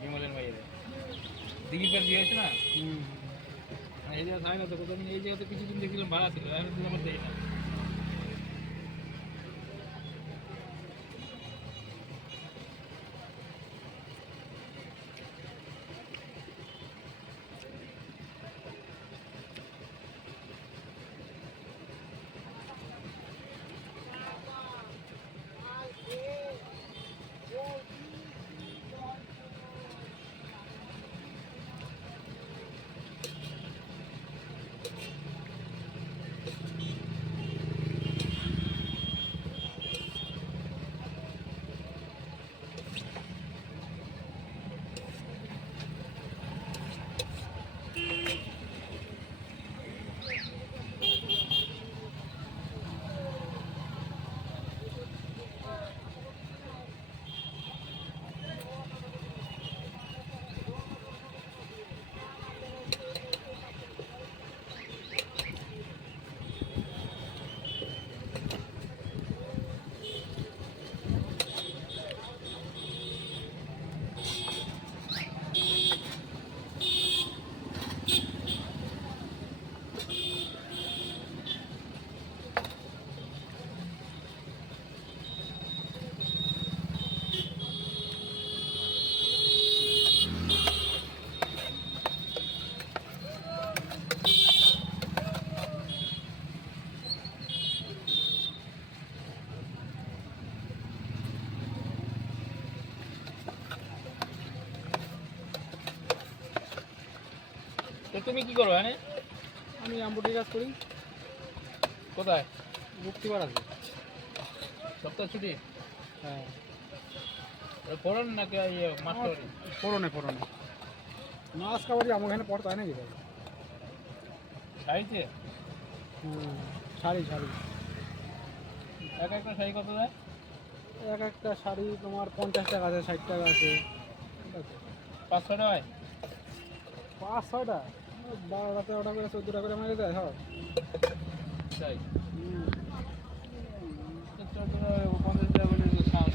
বিমলের মাইয়ের দিঘির পর বিয়ে হয়েছে না। এই জায়গা থাকে না তো কোথাও, এই জায়গাতে কিছুদিন দেখছিলাম ভাড়া ছিল, এখন তো আমার দেখি না। তো তুমি কি করো হ্যাঁ? আমি আমবুটি কাজ করি। কোথায়? মুক্তিবার আছে। সপ্তাহ ছুটি? হ্যাঁ। ফোরন নাকি মাস্টার? ফোরনে মাছ কাবাডি আমার এখানে পড়তে হয় নাকি ভাই? শাড়িতে? শাড়ি এক একটা শাড়ি কত দেয়? এক একটা শাড়ি তোমার 50 টাকা আছে, 60 টাকা আছে, ঠিক আছে। 500 টাকায়? 5-6টা 12টা 13টা করে 14টা করে মেরে দেয় সব। তাই